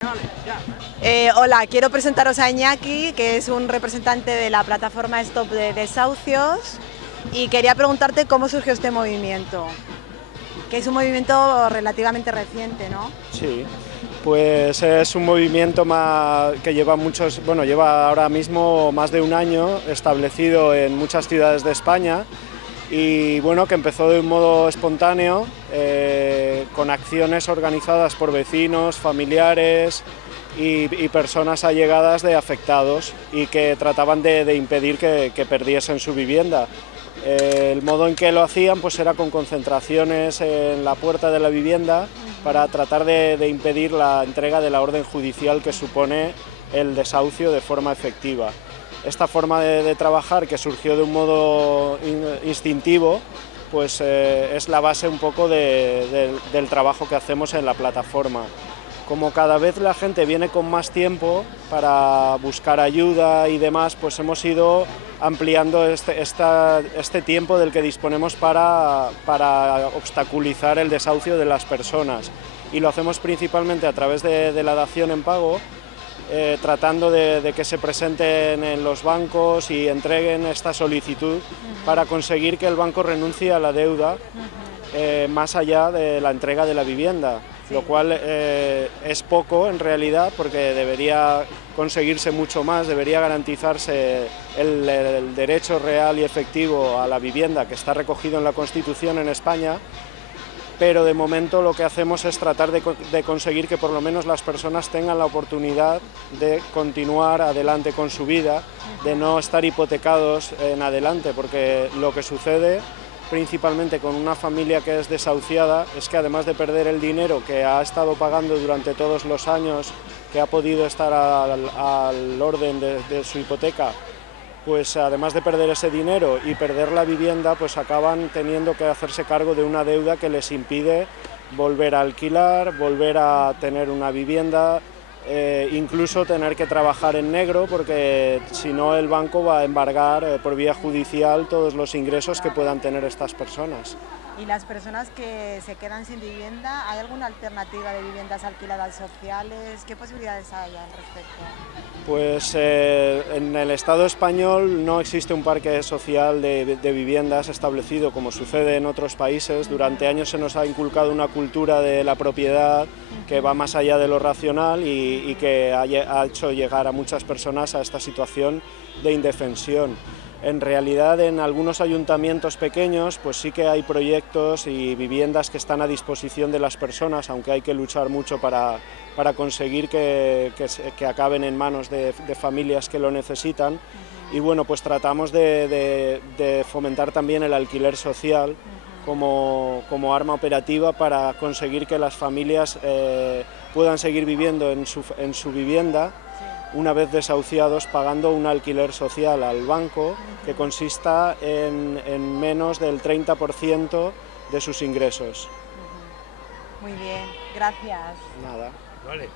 Hola, quiero presentaros a Iñaki, que es un representante de la plataforma Stop de Desahucios, y quería preguntarte cómo surgió este movimiento, que es un movimiento relativamente reciente, ¿no? Sí, pues es un movimiento que lleva lleva ahora mismo más de un año establecido en muchas ciudades de España y bueno, que empezó de un modo espontáneo, con acciones organizadas por vecinos, familiares y personas allegadas de afectados y que trataban de impedir que perdiesen su vivienda. El modo en que lo hacían pues era con concentraciones en la puerta de la vivienda para tratar de impedir la entrega de la orden judicial que supone el desahucio de forma efectiva. Esta forma de trabajar, que surgió de un modo instintivo, pues es la base un poco del trabajo que hacemos en la plataforma. Como cada vez la gente viene con más tiempo para buscar ayuda y demás, pues hemos ido ampliando este tiempo del que disponemos para obstaculizar el desahucio de las personas. Y lo hacemos principalmente a través de la dación en pago, tratando de que se presenten en los bancos y entreguen esta solicitud para conseguir que el banco renuncie a la deuda más allá de la entrega de la vivienda. Sí. Lo cual es poco en realidad, porque debería conseguirse mucho más, debería garantizarse el derecho real y efectivo a la vivienda que está recogido en la Constitución en España, pero de momento lo que hacemos es tratar de conseguir que por lo menos las personas tengan la oportunidad de continuar adelante con su vida, de no estar hipotecados en adelante, porque lo que sucede principalmente con una familia que es desahuciada es que además de perder el dinero que ha estado pagando durante todos los años, que ha podido estar al orden de su hipoteca, pues además de perder ese dinero y perder la vivienda, pues acaban teniendo que hacerse cargo de una deuda que les impide volver a alquilar, volver a tener una vivienda, incluso tener que trabajar en negro, porque si no el banco va a embargar por vía judicial todos los ingresos que puedan tener estas personas. ¿Y las personas que se quedan sin vivienda, hay alguna alternativa de viviendas alquiladas sociales? ¿Qué posibilidades hay al respecto? Pues en el Estado español no existe un parque social de viviendas establecido como sucede en otros países. Durante años se nos ha inculcado una cultura de la propiedad que va más allá de lo racional y que ha hecho llegar a muchas personas a esta situación de indefensión. En realidad, en algunos ayuntamientos pequeños pues sí que hay proyectos y viviendas que están a disposición de las personas, aunque hay que luchar mucho para conseguir que acaben en manos de familias que lo necesitan. Y bueno, pues tratamos de fomentar también el alquiler social como arma operativa para conseguir que las familias puedan seguir viviendo en su vivienda una vez desahuciados, pagando un alquiler social al banco que consista en menos del 30% de sus ingresos. Muy bien, gracias. Nada. Vale.